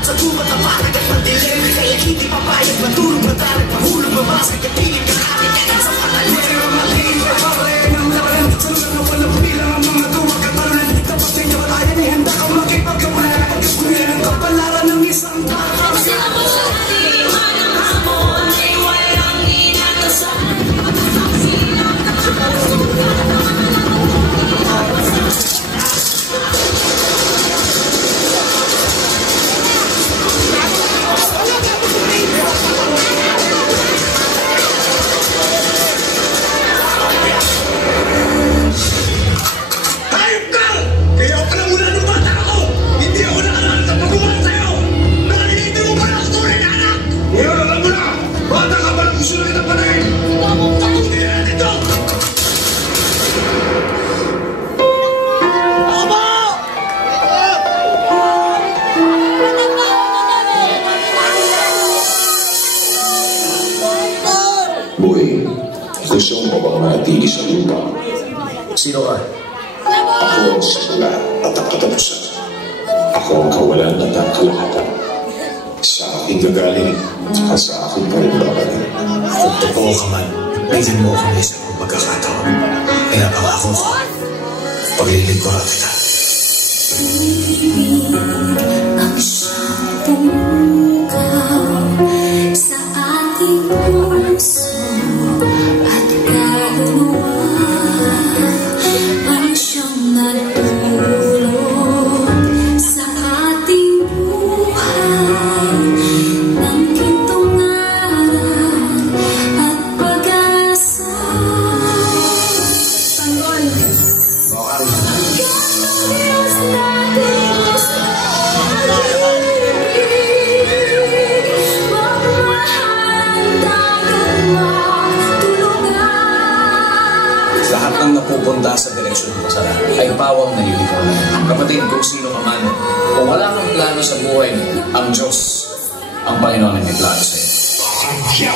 At sa gubat na patag at madilim, kaya hindi papayag matulog na talag, mahulog mabasa, kapiling ka natin, sa patalim. Maling na papain ang laban, sa lugar na walang bilang ang mga tuwag at marunan. Tapos sa inyo katayan, ihanda kang makipagkawala, pagkakunin ang kapalaran ng isang tao. Sila mo sa timan ng hamon, ay walang inatasan. Boy, gusto mo bang manatili sa lupa? Sino ka? Ako ang simula at ang katapusan. Ako ang kawalan at ang kalahatan. Sa aking gagaling at sa aking pa rin babalik. Kung totoo ka man, bigyan mo akong isang pagkakataon. Pinapangako ko, paglilingkuran kita. Ang siyang tumukaw sa ating puso at kaluluwa, ang siyang nagtulog sa ating buhay ng gintong aral at pag-asa. Tanggol! Bokal! Diyos natin gusto pag-ibig, magmahal hanggang magtulugan. Lahat ng napupunta sa direksyon ko sa lahat ay pawang nalilikaw. Kapatid, kung sino ka man, kung wala kang plano sa buhay mo, ang Diyos, ang Panginoon ay may plano sa iyo.